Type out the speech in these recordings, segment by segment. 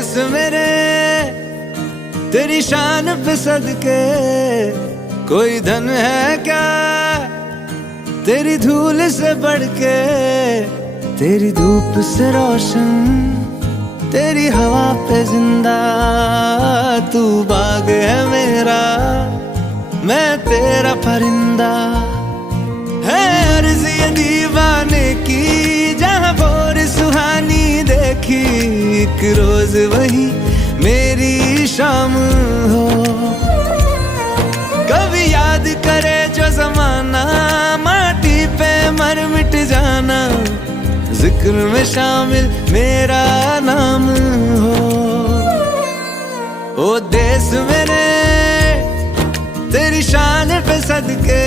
देश मेरे तेरी शान पे सदके, कोई धन है क्या तेरी धूल से बढ़ के, तेरी धूप से रोशन, तेरी हवा पे जिंदा, तू बाग है मेरा, मैं तेरा परिंदा। है अर्ज़ ये दीवाने की, जहाँ भोर सुहानी देखी, एक रोज वही मेरी शाम हो। कभी याद करे जो जमाना, माटी पे मर मिट जाना, जिक्र में शामिल मेरा नाम हो। ओ देश मेरे तेरी शान पे सदके,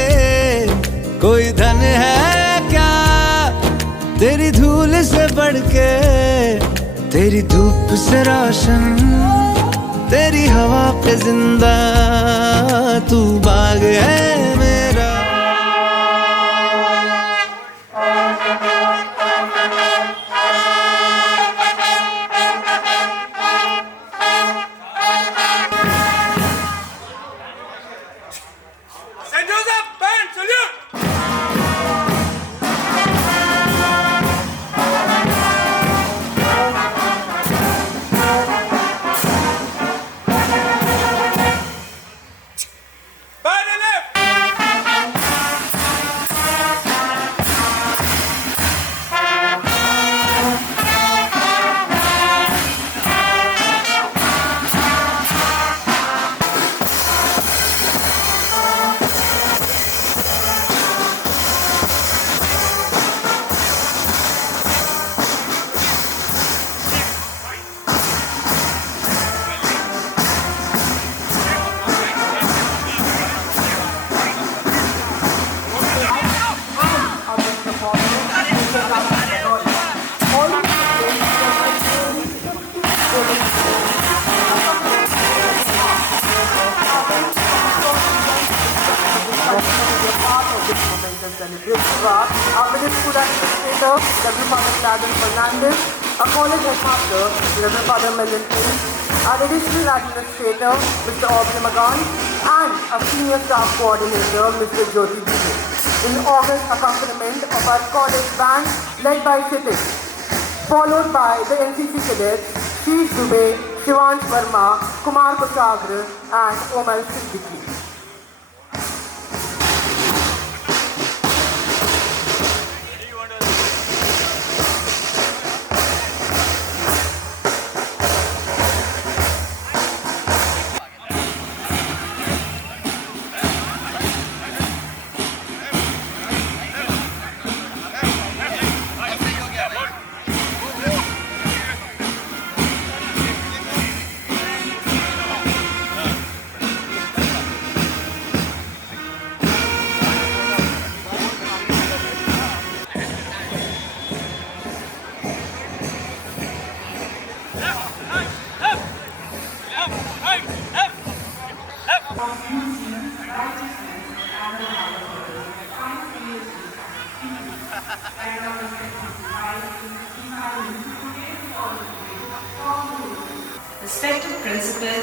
कोई धन है क्या तेरी धूल से बढ़ के, तेरी धूप से रोशन, तेरी हवा पे जिंदा, तू बाग है मेरा। St. Joseph Band, salute! Our middle school administrator, Reverend Father Gladys Fernandez, our college headmaster, Reverend Father Melvin Payne, our additional administrator, Mr. Aubrey Magan, and our senior staff coordinator, Mr. Jubilee, in August accompaniment of our college band led by Sittik, followed by the NCC cadets, Sheesh Dubey, Shivansh Verma, Kumar Kushagra, and Omar Siddiqui. Respected principal,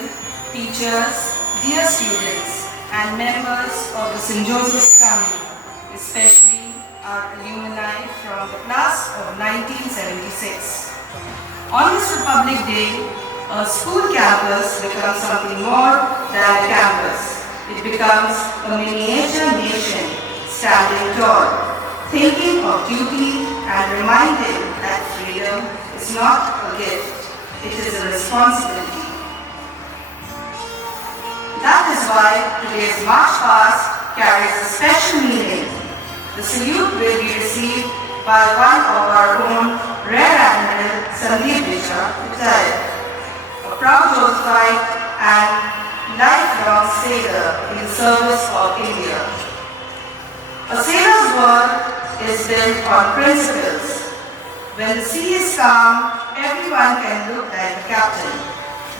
teachers, dear students, and members of the St. Joseph's family, especially our alumni from the class of 1976. On this Republic Day, a school campus becomes something more than a campus. It becomes a miniature nation standing tall, thinking of duty and reminding that freedom is not a gift. It is a responsibility. That is why today's March Past carries a special meaning. The salute will be received by one of our own Rear Admiral Samir, retired, a proud Josephite and lifelong sailor in the service of India. A sailor's world is built on principles. When the sea is calm, everyone can look like a captain.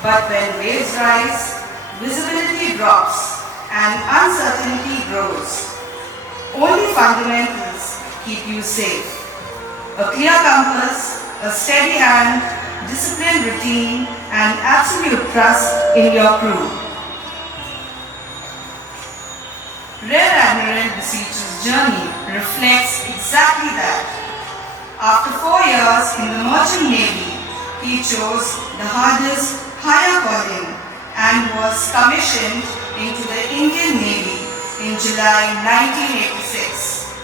But when waves rise, visibility drops and uncertainty grows. Only fundamentals keep you safe. A clear compass, a steady hand, discipline, routine, and absolute trust in your crew. Rear Admiral Beseech's journey reflects exactly that. After 4 years in the Merchant Navy, he chose the hardest, higher calling and was commissioned into the Indian Navy in July 1986.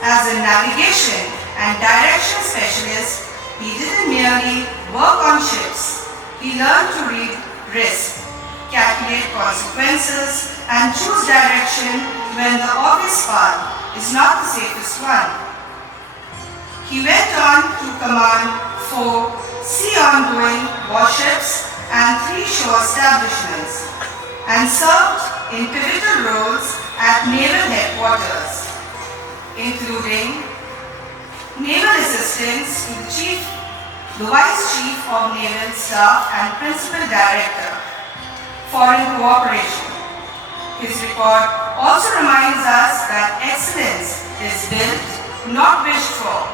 As a navigation and direction specialist, he didn't merely work on ships, he learned to read risk, calculate consequences, and choose direction when the obvious path is not the safest one. He went on to command 4 sea-ongoing warships and 3 shore establishments, and served in pivotal roles at naval headquarters, including naval assistance to the Vice Chief of Naval Staff and Principal Director, Foreign Cooperation. His record also reminds us that excellence is built, not wished for.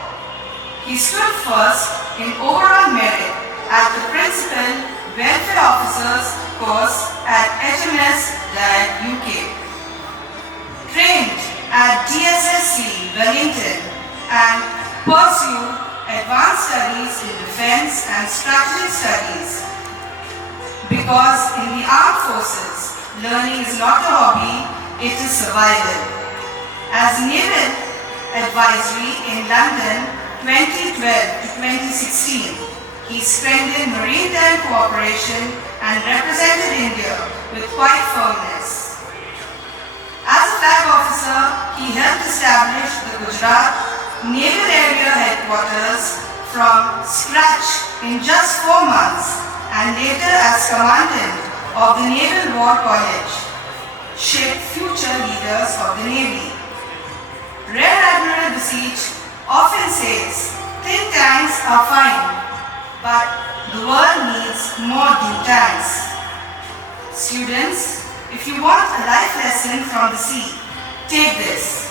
He stood first in overall merit at the Principal Welfare Officers course at HMS Dad, UK. Trained at DSSC Wellington and pursued advanced studies in defense and strategic studies. Because in the armed forces, learning is not a hobby, it is survival. As Naval Advisory in London 2012 to 2016, he strengthened maritime cooperation and represented India with quiet firmness. As a flag officer, he helped establish the Gujarat Naval Area Headquarters from scratch in just 4 months, and later as Commandant of the Naval War College, shaped future leaders of the Navy. Rear Admiral Beseech often says, think tanks are fine, but the world needs more do tanks. Students, if you want a life lesson from the sea, take this.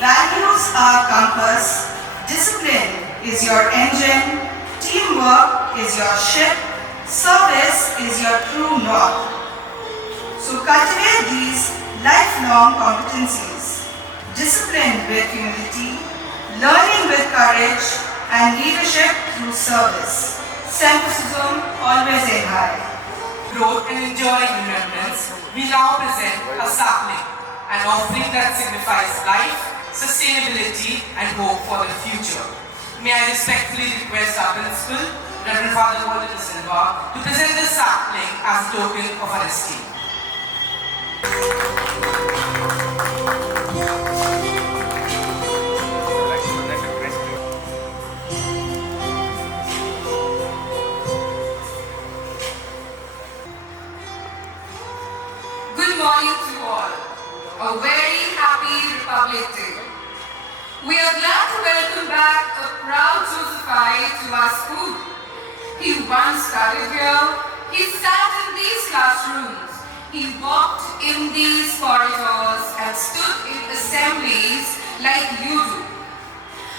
Values are compass, discipline is your engine, teamwork is your ship, service is your true north. So cultivate these lifelong competencies, discipline with humility, learning with courage, and leadership through service. Self-esteem always aim high. Growth and enduring remembrance, we now present a sapling, an offering that signifies life, sustainability, and hope for the future. May I respectfully request our principal, Reverend Father Walter De Silva, to present this sapling as a token of our esteem. Good morning to all. A very happy Republic Day. We are glad to welcome back a proud Josephite to our school. He once studied here, he sat in these classrooms, he walked in these corridors and stood in assemblies like you do.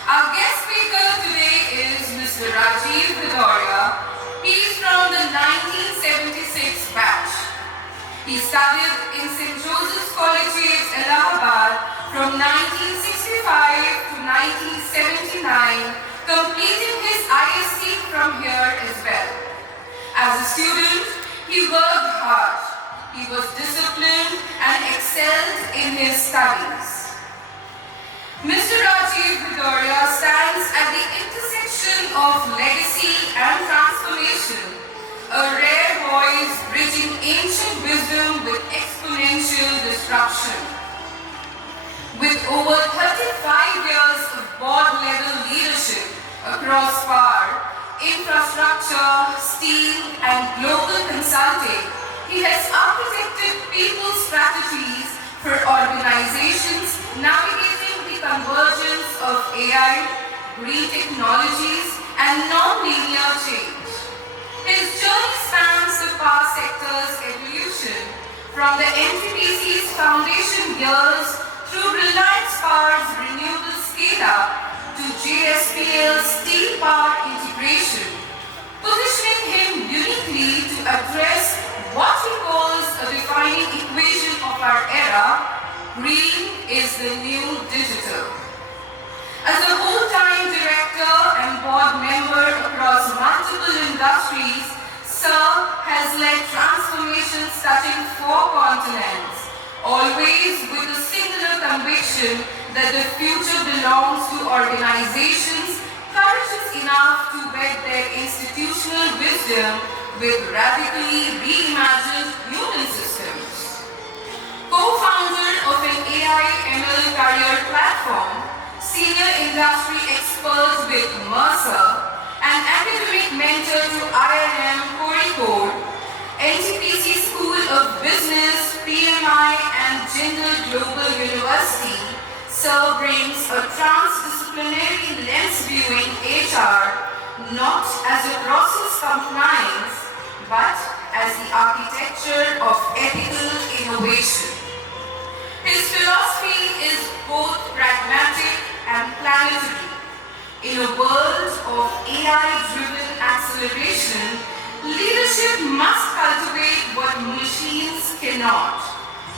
Our guest speaker today is Mr. Rajiv Vidoria. He is from the 1976 batch. He studied in St. Joseph's Collegiate, Allahabad from 1965 to 1979, completing his ISc from here as well. As a student, he worked hard. He was disciplined and excelled in his studies. Mr. Rajiv Vidoria stands at the intersection of legacy and transformation, a rare voice bridging ancient wisdom with exponential disruption. With over 35 years of board-level leadership across power, infrastructure, steel, and global consulting, he has architected people strategies for organizations navigating the convergence of AI, green technologies, and non-linear change. His journey spans the power sector's evolution from the NTPC's foundation years through Reliance Power's renewable scale-up to JSPL steel power integration, positioning him uniquely to address what he calls a defining equation of our era: green is the new digital. As a whole-time director and board member across multiple industries, Sir has led transformations touching 4 continents, always with a singular conviction that the future belongs to organizations courageous enough to wed their institutional wisdom with radically reimagined human systems. Co-founder of an AI/ML career platform, senior industry expert with Mercer, and academic mentor to IIM Kozhikode, NTPC School of Business, PMI, and Jindal Global University, Sir brings a transdisciplinary lens viewing HR not as a process compliance, but as the architecture of ethical innovation. His philosophy is both pragmatic and planetary. In a world of AI-driven acceleration, leadership must cultivate what machines cannot: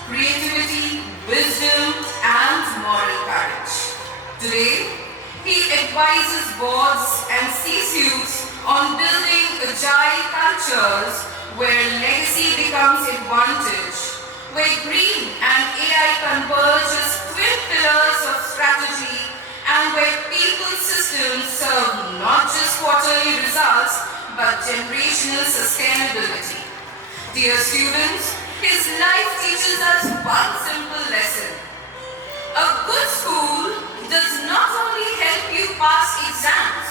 creativity, wisdom, and moral courage. Today, he advises boards and C-suites on building agile cultures where legacy becomes advantage, where green and AI converge as twin pillars of strategy, and where people systems serve not just quarterly results, but generational sustainability. Dear students, his life teaches us one simple lesson. A good school does not only help you pass exams,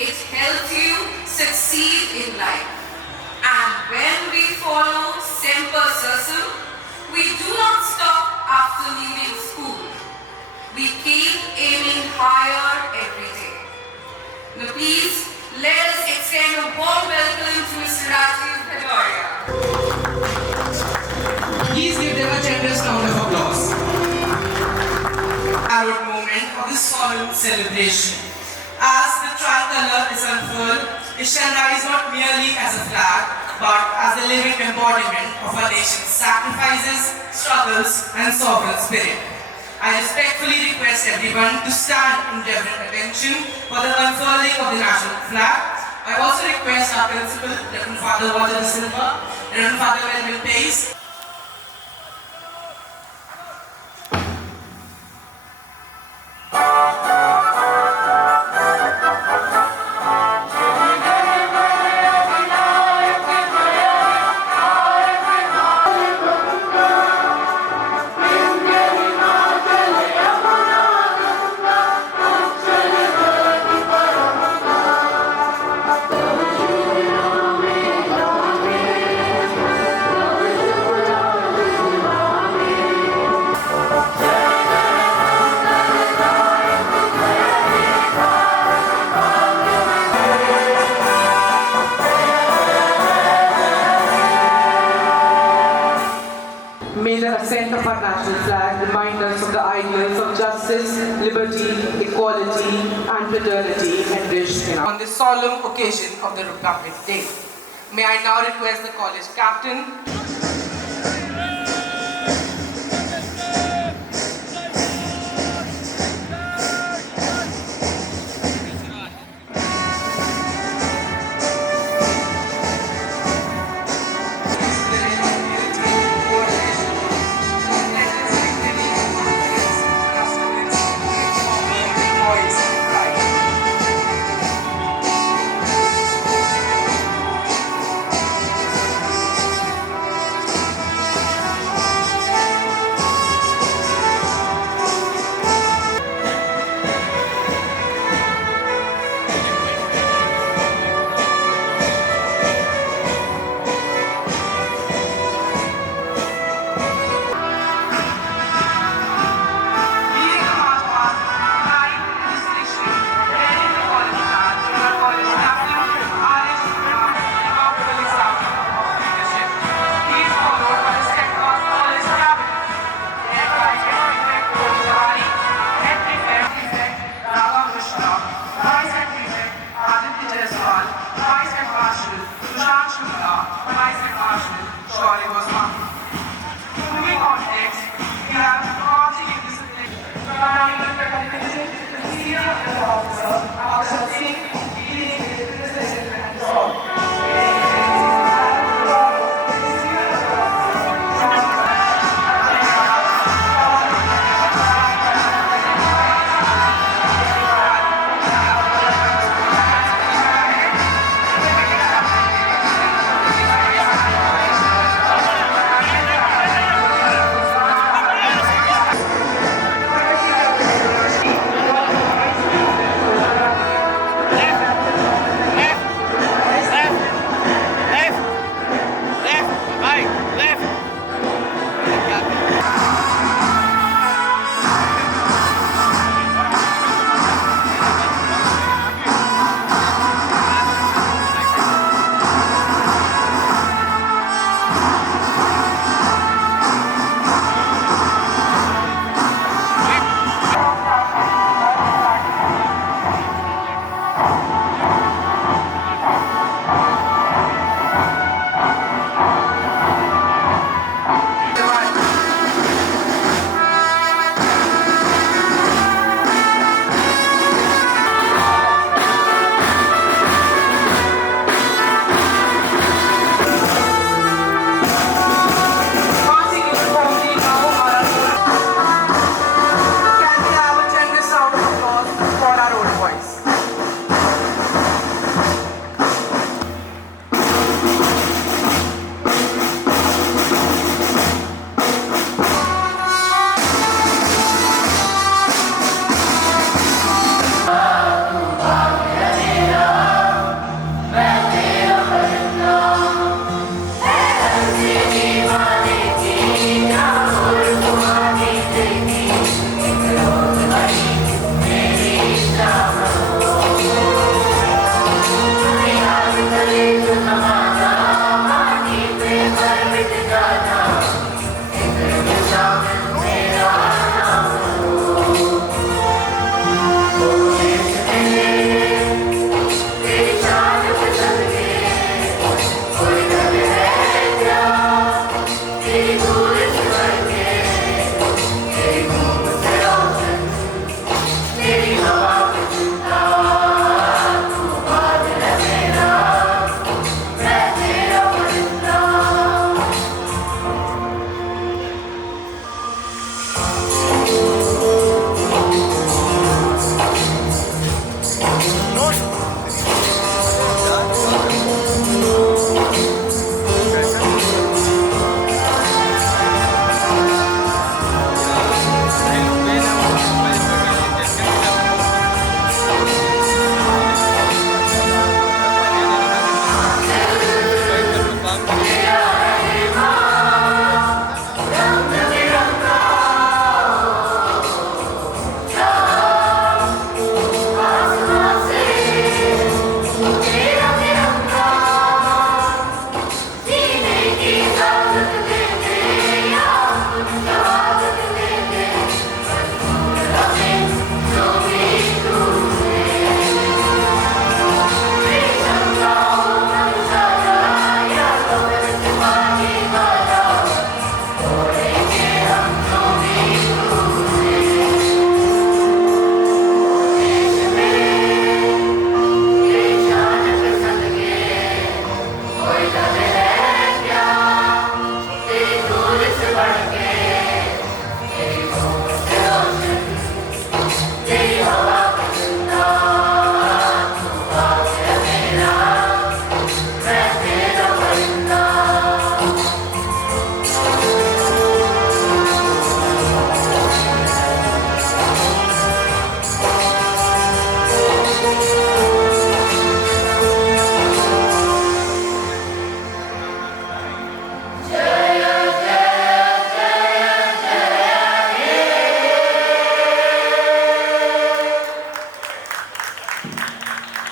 it helps you succeed in life. And when we follow Semper Sursum, we do not stop after leaving school. We keep aiming higher every day. Now please, let us extend a warm welcome to Mr. Rajiv Bhadoria. Please give them a generous round of applause. Hallowed moment of this solemn celebration. As the tricolor is unfurled, it shall rise not merely as a flag, but as a living embodiment of our nation's sacrifices, struggles, and sovereign spirit. I respectfully request everyone to stand in reverent attention for the unfurling of the national flag. I also request our principal, Reverend Father Walter Silva, Reverend Father Melvin Pace, of our national flag remind us of the ideals of justice, liberty, equality, and fraternity enriched in our on this solemn occasion of the Republic Day. May I now request the college captain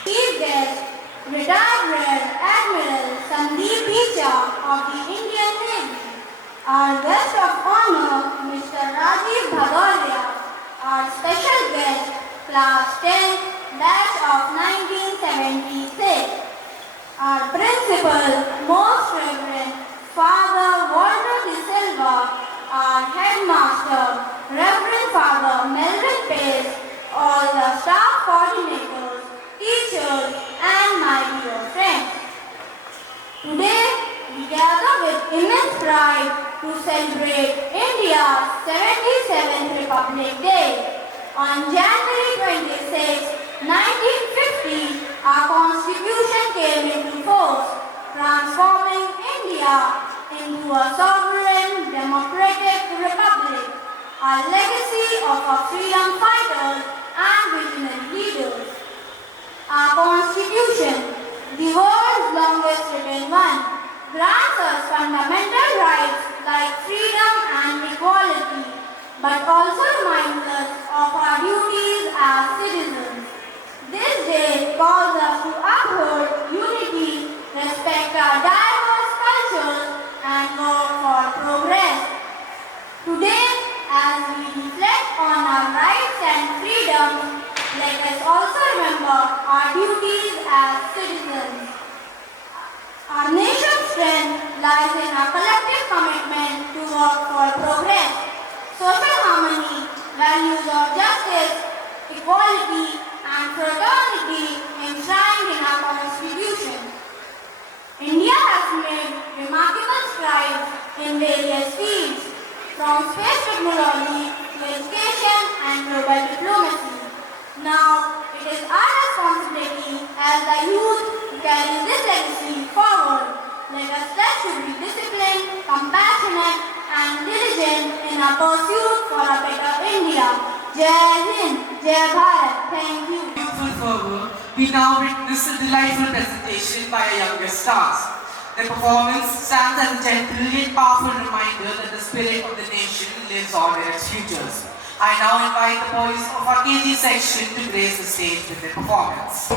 Chief guest, retired Rear Admiral of the Indian Navy. Our guest of honor, Mr. Rajiv Bhadoria. Our special guest, Class 10, Batch of 1976. Our principal, Most Reverend Father Walter De Silva. Our headmaster, Reverend Father Melvin Pace. All the staff coordinators, teachers, and my dear friends. Today, we gather with immense pride to celebrate India's 77th Republic Day. On January 26, 1950, our Constitution came into force, transforming India into a sovereign democratic republic, a legacy of our freedom fighters and visionary leaders. Our Constitution, the world's longest written one, grants us fundamental rights like freedom and equality, but also reminds us of our duties as citizens. This day calls us to uphold unity, respect our diverse cultures, and work for progress. Today, as we reflect on our rights and freedoms, let us also remember our duties as citizens. Our nation's strength lies in our collective commitment to work for progress, social harmony, values of justice, equality, and fraternity enshrined in our Constitution. India has made remarkable strides in various fields, from space technology to education and global diplomacy. Now, it is our responsibility as the youth to carry this legacy forward. Let us pledge to be disciplined, compassionate, and diligent in our pursuit for a better India. Jai Hind, Jai Bharat. Thank you. Youthful fervor, we now witness a delightful presentation by our youngest stars. Their performance stands as a gentle yet powerful reminder that the spirit of the nation lives on in its futures. I now invite the boys of our KG section to grace the stage with their performance.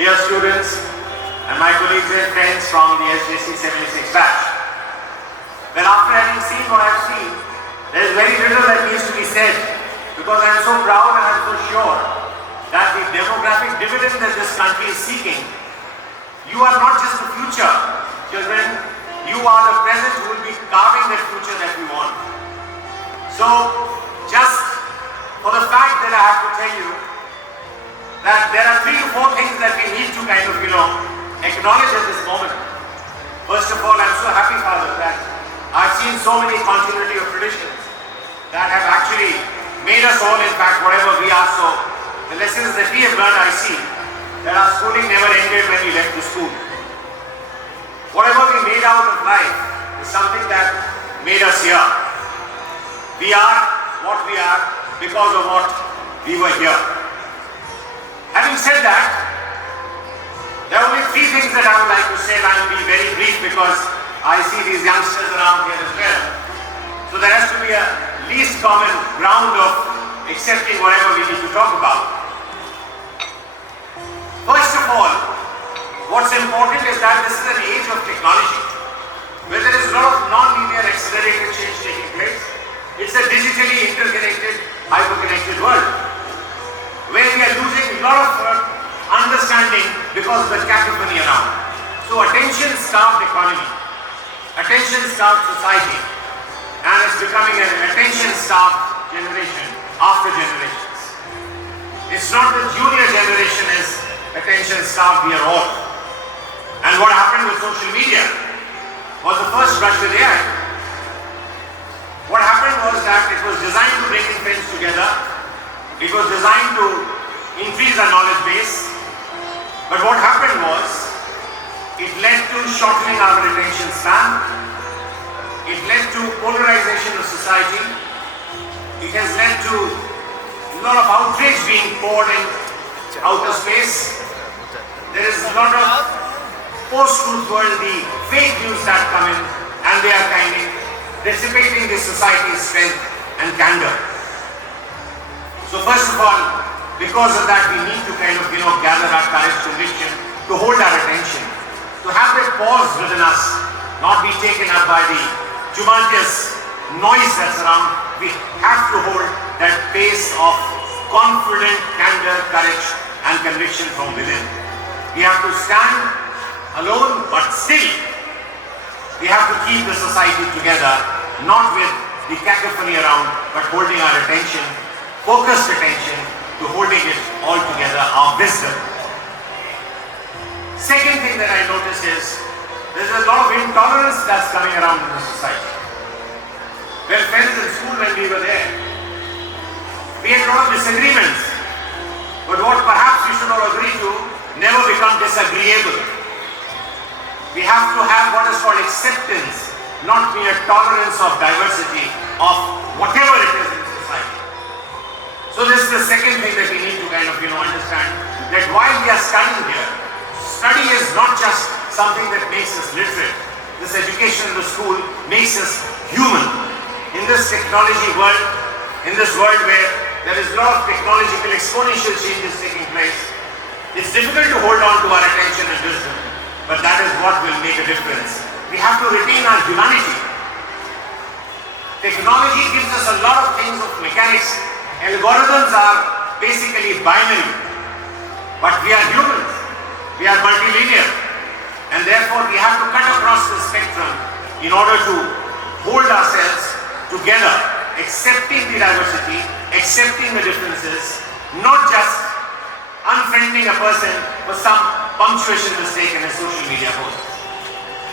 Dear students and my colleagues and friends from the SJC 76 batch. Well, after having seen what I've seen, there is very little that needs to be said to because I am so proud and I am so sure that the demographic dividend that this country is seeking, you are not just the future, children, you are the present who will be carving that future that we want. So, just for the fact that I have to tell you that there are 3 to 4 things that we need to kind of, acknowledge at this moment. First of all, I'm so happy, Father, that I've seen so many continuity of traditions that have actually made us all, in fact, whatever we are. So, the lessons that we have learned, I see that our schooling never ended when we left the school. Whatever we made out of life is something that made us here. We are what we are because of what we were here. Having said that, there are only 3 things that I would like to say, and I will be very brief because I see these youngsters around here as well. So there has to be a least common ground of accepting whatever we need to talk about. First of all, what's important is that this is an age of technology, where there is a lot of non-linear accelerated change taking place. It's a digitally interconnected, hyper-connected world, where we are losing a lot of understanding because of the cacophony around. So attention-starved economy, attention-starved society, and it's becoming an attention-starved generation after generations. It's not the junior generation is attention-starved, we are all. And what happened with social media was the first brush with AI. What happened was that it was designed to bring friends together. It was designed to increase our knowledge base. But what happened was, it led to shortening our attention span. It led to polarization of society. It has led to a lot of outrage being poured in outer space. There is a lot of post-truth world, the fake news that come in, and they are kind of dissipating the society's strength and candor. So first of all, because of that, we need to kind of, gather our courage, conviction, to hold our attention, to have that pause within us, not be taken up by the tumultuous noise that's around. We have to hold that pace of confident candor, courage, and conviction from within. We have to stand alone, but still, we have to keep the society together, not with the cacophony around, but holding our attention, focused attention, to holding it all together, our wisdom. Second thing that I noticed is, there's a lot of intolerance that's coming around in the society. Well, friends in school when we were there, we had a lot of disagreements, but what perhaps we should all agree to never become disagreeable. We have to have what is called acceptance, not mere tolerance of diversity of whatever it is in society. So this is the second thing that we need to kind of, understand, that while we are studying here, study is not just something that makes us literate. This education in the school makes us human. In this technology world, in this world where there is a lot of technological exponential changes taking place, it's difficult to hold on to our attention and wisdom, but that is what will make a difference. We have to retain our humanity. Technology gives us a lot of things of mechanics. Algorithms are basically binary, but we are humans. We are multilinear, and therefore we have to cut across the spectrum in order to hold ourselves together, accepting the diversity, accepting the differences, not just unfriending a person for some punctuation mistake in a social media post.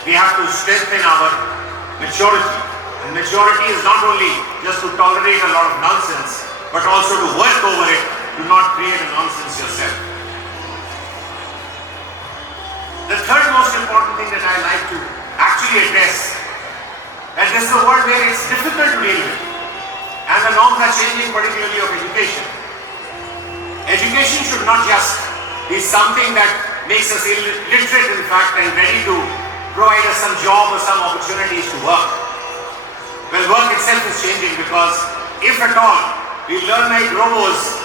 We have to strengthen our maturity, and maturity is not only just to tolerate a lot of nonsense, but also to work over it, to not create a nonsense yourself. The third most important thing that I like to actually address, that this is a world where it's difficult to deal with, and the norms are changing, particularly of education. Education should not just be something that makes us illiterate, in fact, and ready to provide us some job or some opportunities to work. Well, work itself is changing, because if at all we learn like robots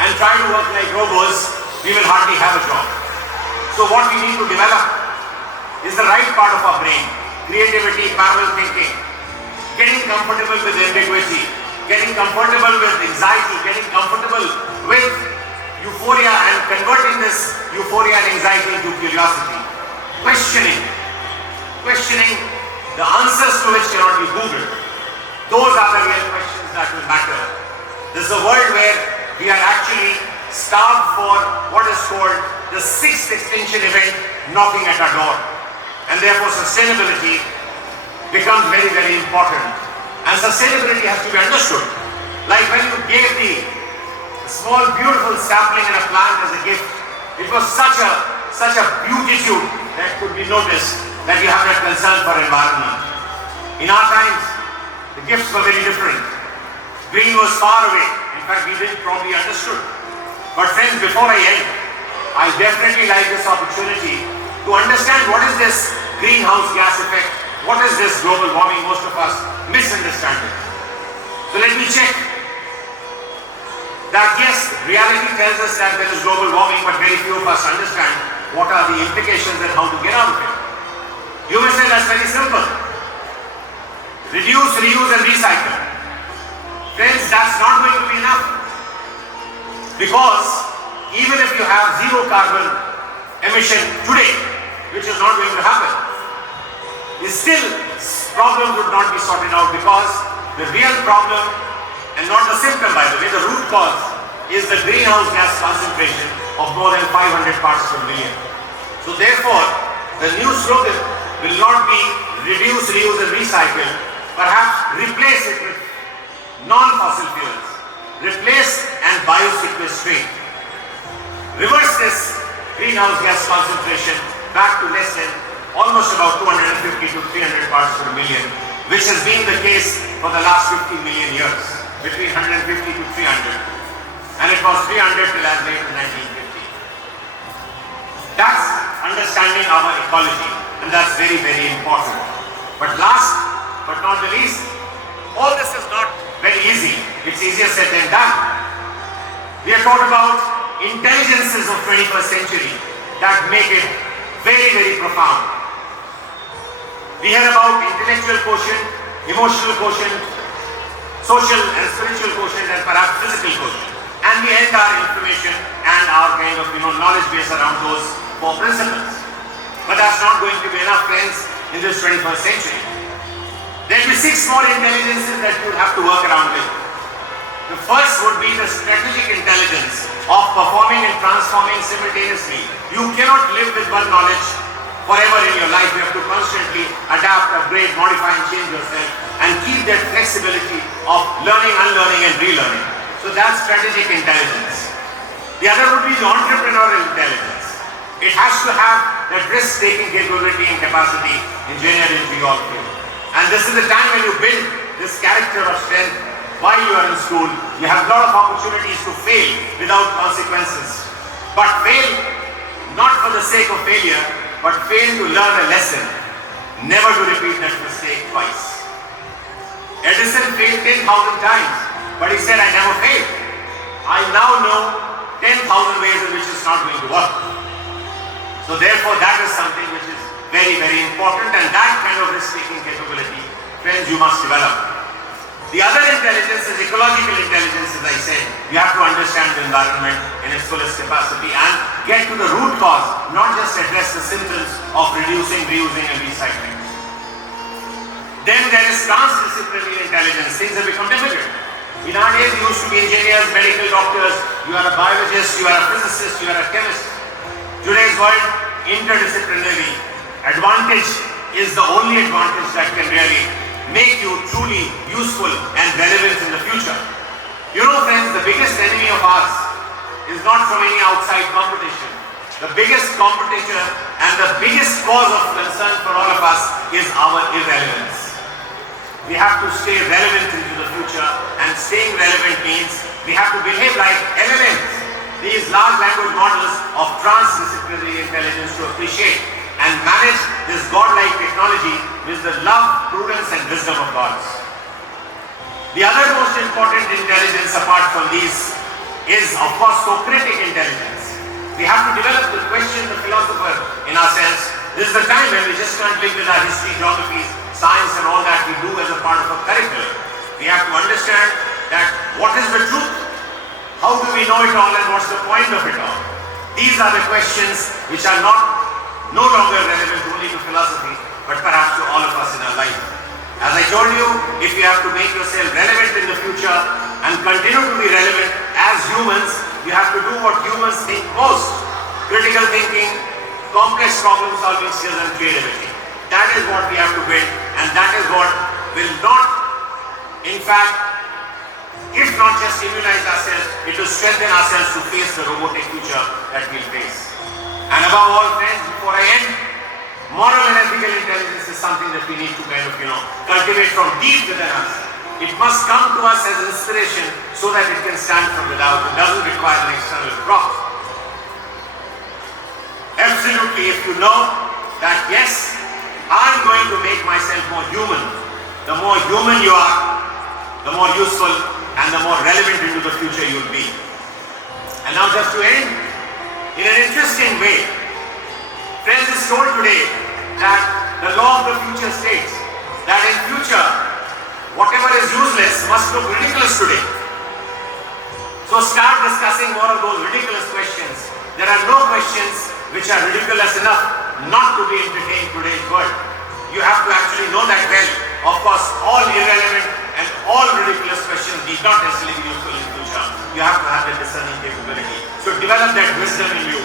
and try to work like robots, we will hardly have a job. So what we need to develop is the right part of our brain: creativity, parallel thinking, getting comfortable with ambiguity, getting comfortable with anxiety, getting comfortable with euphoria and converting this euphoria and anxiety into curiosity. Questioning the answers to which cannot be Googled. Those are the real questions that will matter. This is a world where we are actually starved for what is called the sixth extinction event knocking at our door. And therefore sustainability becomes very, very important. And sustainability has to be understood. Like when you gave the small beautiful sapling and a plant as a gift, it was such a beautitude that could be noticed that you have that concern for environment. In our times, the gifts were very different. Green was far away. In fact, we didn't probably understood. But friends, before I end, I definitely like this opportunity to understand what is this greenhouse gas effect, what is this global warming. Most of us misunderstand it. So let me check that yes, reality tells us that there is global warming, but very few of us understand what are the implications and how to get out of it. You may say that's very simple. Reduce, reuse and recycle. Friends, that's not going to be enough. Because even if you have zero carbon emission today, which is not going to happen, still problems would not be sorted out, because the real problem, and not the symptom by the way, the root cause is the greenhouse gas concentration of more than 500 parts per million. So therefore, the new slogan will not be reduce, reuse and recycle, perhaps replace it with non-fossil fuels, replace and biosequestrate. Reverse this greenhouse gas concentration back to less than almost about 250 to 300 parts per million, which has been the case for the last 50 million years, between 150 to 300, and it was 300 till as late as 1950. That's understanding our ecology, and that's very, very important. But last but not the least, all this is not very easy. It's easier said than done. We are taught about intelligences of 21st century that make it very, very profound. We hear about intellectual quotient, emotional quotient, social and spiritual quotient, and perhaps physical quotient. And we end our information and our kind of knowledge base around those four principles. But that's not going to be enough, friends, in this 21st century. There will be 6 more intelligences that you will have to work around with. The first would be the strategic intelligence of performing and transforming simultaneously. You cannot live with one knowledge forever in your life. You have to constantly adapt, upgrade, modify and change yourself, and keep that flexibility of learning, unlearning and relearning. So that's strategic intelligence. The other would be the entrepreneurial intelligence. It has to have that risk-taking capability and capacity engineered into your field. And this is the time when you build this character of strength. While you are in school, you have a lot of opportunities to fail without consequences. But fail not for the sake of failure, but fail to learn a lesson, never to repeat that mistake twice. Edison failed 10,000 times, but he said, I never failed. I now know 10,000 ways in which it's not going to work. So therefore, that is something which is very, very important, and that kind of risk-taking capability, friends, you must develop. The other intelligence is ecological intelligence, as I said. You have to understand the environment in its fullest capacity and get to the root cause, not just address the symptoms of reducing, reusing and recycling. Then there is transdisciplinary intelligence. Things have become difficult. In our days, you used to be engineers, medical doctors, you are a biologist, you are a physicist, you are a chemist. Today's world, interdisciplinary advantage is the only advantage that can really make you truly useful and relevant in the future. You know, friends, the biggest enemy of ours is not from any outside competition. The biggest competitor and the biggest cause of concern for all of us is our irrelevance. We have to stay relevant into the future, and staying relevant means we have to behave like LLMs, these large language models of transdisciplinary intelligence, to appreciate and manage this godlike technology with the love, prudence and wisdom of gods. The other most important intelligence apart from these is, of course, Socratic intelligence. We have to develop the question, the philosopher in ourselves. This is the time when we just can't live with our history, geography, science and all that we do as a part of a curriculum. We have to understand that what is the truth? How do we know it all and what's the point of it all? These are the questions which are no longer relevant only to philosophy, but perhaps to all of us in our life. As I told you, if you have to make yourself relevant in the future and continue to be relevant as humans, you have to do what humans think most. Critical thinking, complex problem solving skills and creativity. That is what we have to build, and that is what will not, in fact, if not just immunize ourselves, it will strengthen ourselves to face the robotic future that we'll face. And above all, friends, before I end, moral and ethical intelligence is something that we need to kind of, cultivate from deep within us. It must come to us as inspiration so that it can stand from without. It doesn't require an external prop. Absolutely, if you know that yes, I'm going to make myself more human, the more human you are, the more useful and the more relevant into the future you'll be. And now just to end, in an interesting way, friends, is told today that the law of the future states that in future, whatever is useless must look ridiculous today. So start discussing more of those ridiculous questions. There are no questions which are ridiculous enough not to be entertained in today's world. You have to actually know that well. Of course, all irrelevant and all ridiculous questions need not necessarily be useful in future. You have to have that discerning capability. So develop that wisdom in you.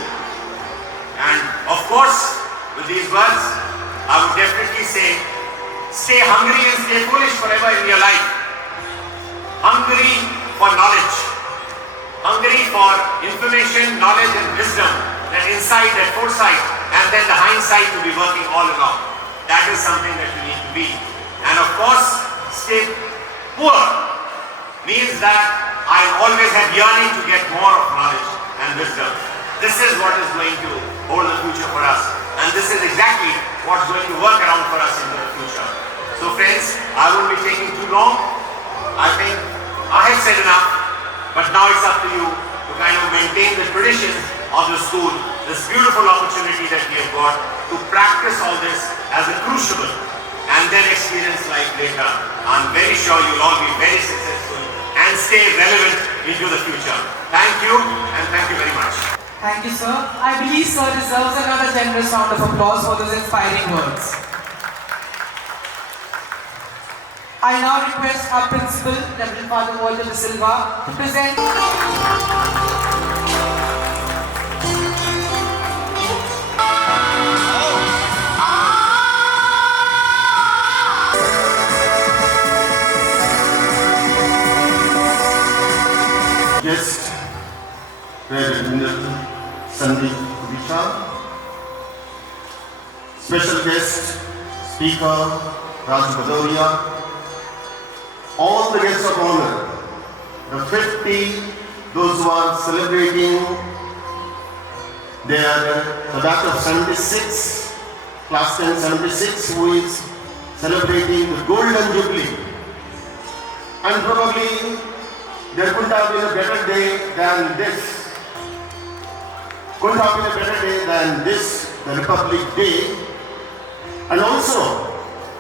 And of course, with these words, I would definitely say, stay hungry and stay foolish forever in your life. Hungry for knowledge. Hungry for information, knowledge and wisdom. That insight, that foresight, and then the hindsight to be working all along. That is something that you need to be. And of course, stay poor means that I always have yearning to get more of knowledge and wisdom. This is what is going to hold the future for us. And this is exactly what's going to work around for us in the future. So friends, I won't be taking too long. I think I have said enough, but now it's up to you to kind of maintain the tradition of the school, this beautiful opportunity that we have got to practice all this as a crucible and then experience life later. I'm very sure you'll all be very successful and stay relevant into the future. Thank you, and thank you very much. Thank you, sir. I believe sir deserves another generous round of applause for those inspiring words. I now request our principal, Reverend Father Walter De Silva, to present. Guest, Retd, Samir, special guest, Speaker, Raj Bhadoria, all the guests of honor, the 50, those who are celebrating the batch of 76, class 10 76, who is celebrating the Golden Jubilee. And probably there couldn't have been a better day than this. Couldn't have been a better day than this, the Republic Day. And also,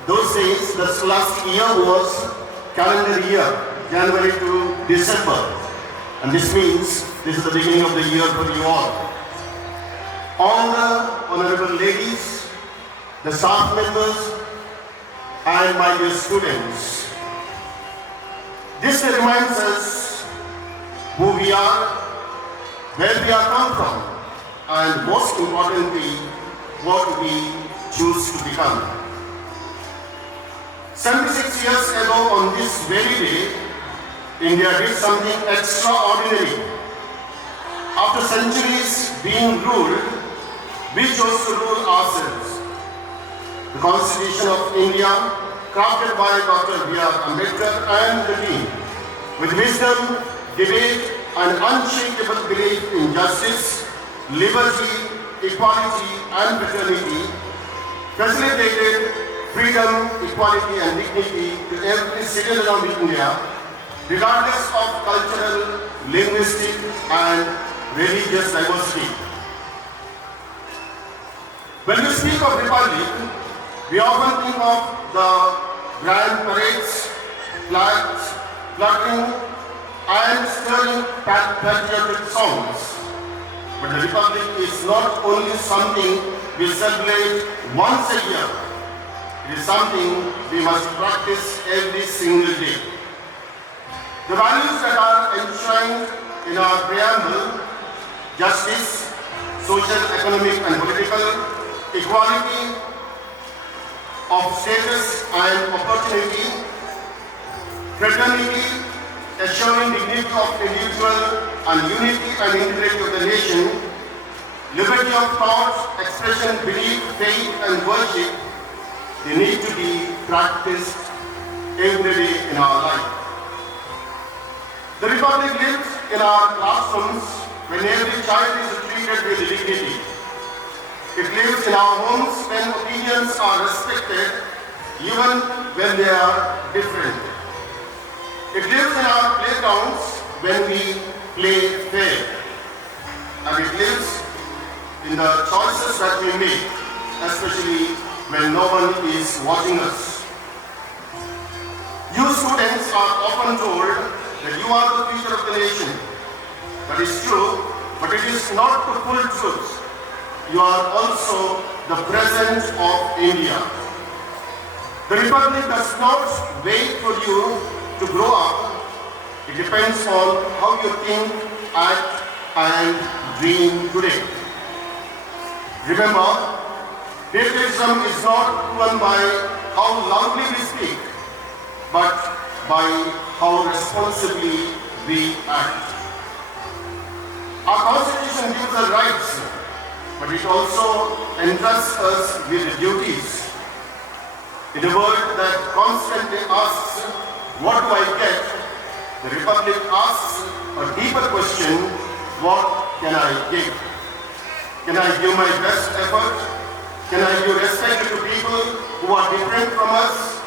those days, the scholastic year was calendar year, January to December. And this means this is the beginning of the year for you all. All the honorable ladies, the staff members, and my dear students. This reminds us who we are, where we are come from, and most importantly, what we choose to become. 76 years ago on this very day, India did something extraordinary. After centuries being ruled, we chose to rule ourselves. The Constitution of India, crafted by Dr. B.R. Ambedkar and the team, with wisdom, debate, and unshakable belief in justice, liberty, equality, and fraternity, facilitated freedom, equality, and dignity to every citizen of India, regardless of cultural, linguistic, and religious diversity. When we speak of Republic, we often think of the grand parades, flags, fluttering, and stirring patriotic songs. But the Republic is not only something we celebrate once a year. It is something we must practice every single day. The values that are enshrined in our preamble, justice, social, economic and political, equality of status and opportunity, fraternity, assuring dignity of individual and unity and integrity of the nation, liberty of thought, expression, belief, faith and worship, they need to be practiced every day in our life. The Republic lives in our classrooms when every child is treated with dignity. It lives in our homes when opinions are respected, even when they are different. It lives in our playgrounds when we play fair. And it lives in the choices that we make, especially when no one is watching us. You students are often told that you are the future of the nation. That is true, but it is not the full truth. You are also the present of India. The Republic does not wait for you to grow up. It depends on how you think, act, and dream today. Remember, patriotism is not proven by how loudly we speak, but by how responsibly we act. Our Constitution gives us rights, but it also entrusts us with duties. In a world that constantly asks, what do I get? The Republic asks a deeper question, what can I give? Can I give my best effort? Can I give respect to people who are different from us?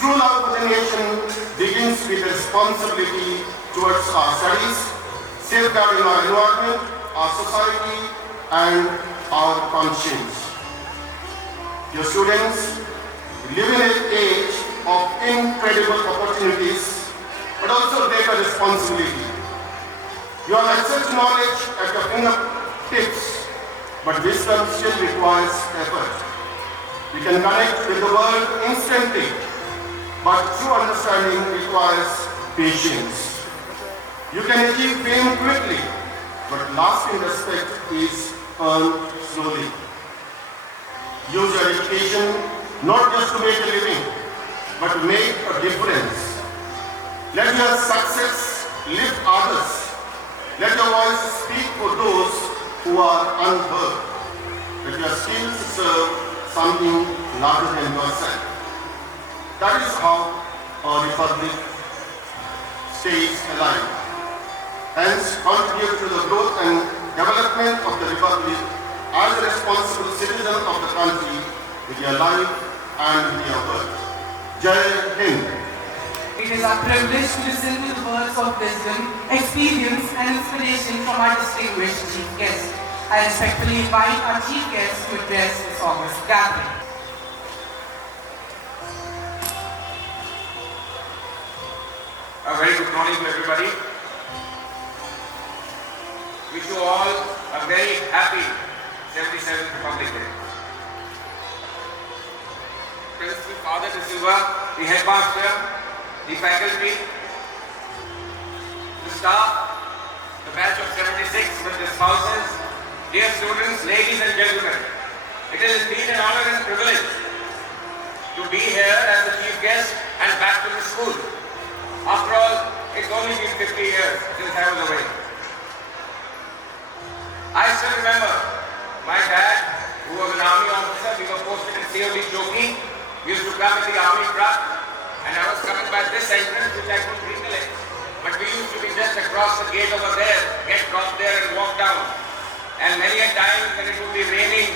True love for the nation begins with responsibility towards our studies, safeguarding our environment, our society, and our conscience. Your students live in an age of incredible opportunities, but also greater responsibility. You have access to knowledge at your fingertips, but wisdom still requires effort. You can connect with the world instantly, but true understanding requires patience. You can achieve fame quickly, but lasting respect is earned slowly. Use your education not just to make a living, but to make a difference. Let your success lift others. Let your voice speak for those who are unheard. Let your skills serve something larger than yourself. That is how our Republic stays alive. Hence, contribute to the growth and development of the Republic as a responsible citizen of the country with your life and with your work. Jai Hind. It is our privilege to listen to the words of wisdom, experience and inspiration from our distinguished chief guest. I respectfully invite our chief guest to address this august gathering. A very good morning to everybody. Wish you all a very happy 77th Republic Day. Principal Father De Silva, the headmaster, the faculty, the staff, the batch of 76 with their spouses, dear students, ladies and gentlemen, it is indeed an honor and privilege to be here as the chief guest and back to the school. After all, it's only been 50 years since I was away. I still remember my dad, who was an army officer. We were posted in COD Choki. We used to come in the army truck, and I was coming by this entrance, which I couldn't recollect. But we used to be just across the gate over there, get dropped there and walk down. And many a time when it would be raining,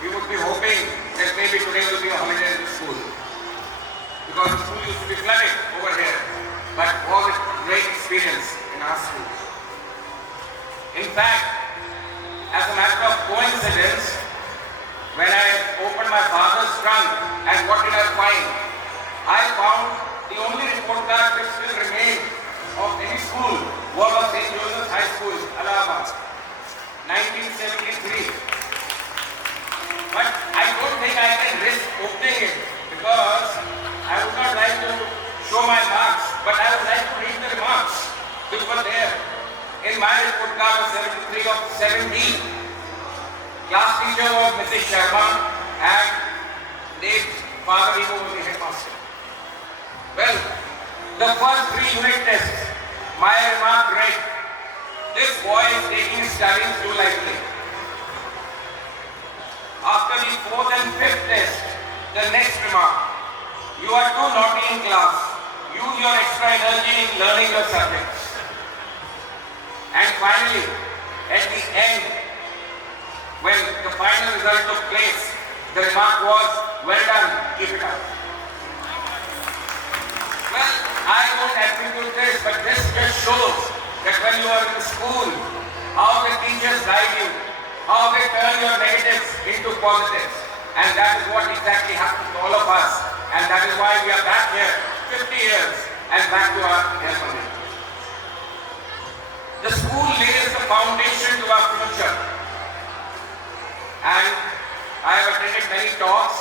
we would be hoping that maybe today will be a holiday in the school. Because the school used to be flooded over here. But was it a great experience in our school. In fact, as a matter of coincidence, when I opened my father's trunk, and what did I find? I found the only report card which still remained of any school was of St. Joseph's High School, Allahabad, 1973. But I don't think I can risk opening it because I would not like to show my marks, but I would like to read the remarks which were there in my report card of 73 of 17. Class teacher was Mrs. Sharma and late Father Ego was the headmaster. Well, the first 3 unit tests, my remark read, this boy is taking his studies too lightly. After the 4th and 5th test, the next remark, you are too naughty in class. Use your extra energy in learning your subjects. And finally, at the end, when the final result took place, the remark was, well done, keep it up. Well, I won't attribute this, but this just shows that when you are in school, how the teachers guide you, how they turn your negatives into positives. And that is what exactly happened to all of us. And that is why we are back here 50 years and back to our health. The school lays the foundation to our future. And I have attended many talks,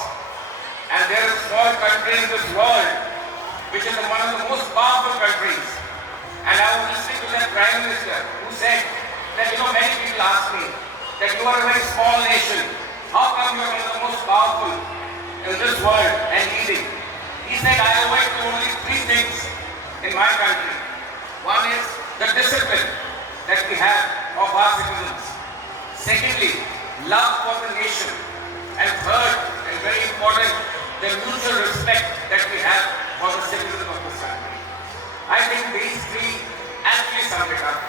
and there is a small country in this world which is one of the most powerful countries. And I was listening to that Prime Minister who said that, many people ask me that you are a very small nation. How come you are one of the most powerful in this world and leading? He said, I owe it to only 3 things in my country. One is the discipline that we have of our citizens. Secondly, love for the nation. And third, and very important, the mutual respect that we have for the citizens of this country. I think these 3 actually sum it up,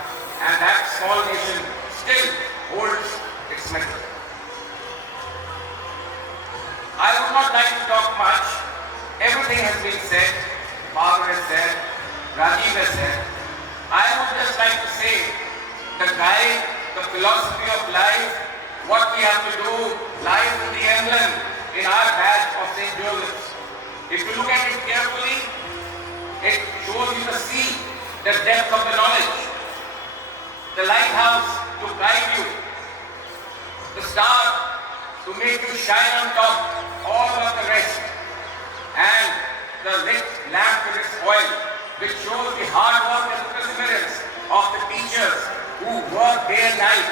and that small nation still holds its mettle. I would not like to talk much. Everything has been said. Father has said, Rajiv has said. I would just like to say the guide, the philosophy of life, what we have to do lies in the emblem in our badge of St. Joseph's. If you look at it carefully, it shows you the sea, the depth of the knowledge, the lighthouse to guide you, the star to make you shine on top all of the rest, and the lit lamp with its oil, which shows the hard work and perseverance of the teachers who work day and night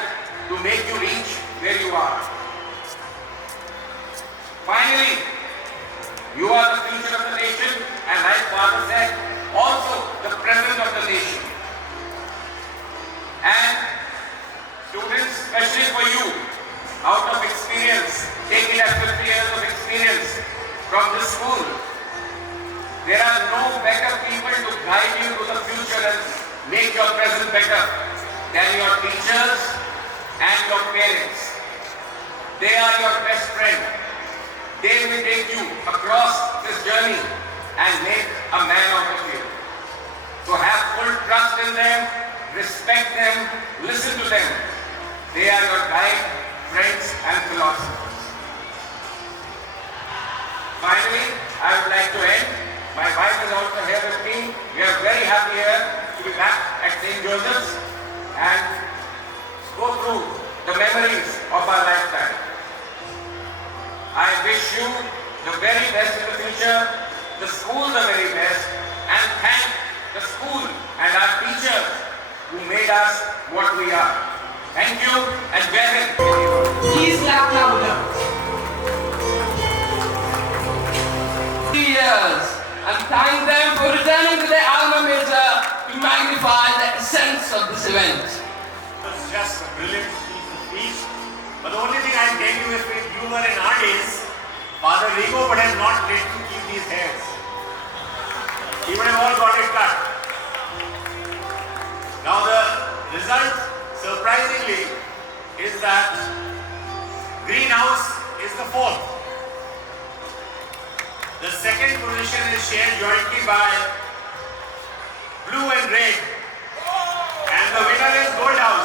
to make you reach where you are. Finally, you are the future of the nation, and like Father said, also the present of the nation. And students, especially for you, out of experience, take it as 50 years of experience from this school. There are no better people to guide you to the future and make your present better than your teachers and your parents. They are your best friend. They will take you across this journey and make a man out of you. So have full trust in them, respect them, listen to them. They are your guide, friends and philosophers. Finally, I would like to end. My wife is also here with me. We are very happy here to be back at St. Joseph's and go through the memories of our lifetime. I wish you the very best in the future, the school the very best, and thank the school and our teachers who made us what we are. Thank you and very Please clap louder. 3 years and thank them for returning to their alma mater to magnify the essence of this event. It was just a brilliant speech. But the only thing I can tell you is if you were in our days, Father Rigo would have not let you keep these hairs. He would have all got it cut. Now the result, surprisingly, is that greenhouse is the 4th. The second position is shared jointly by blue and red. And the winner is gold house.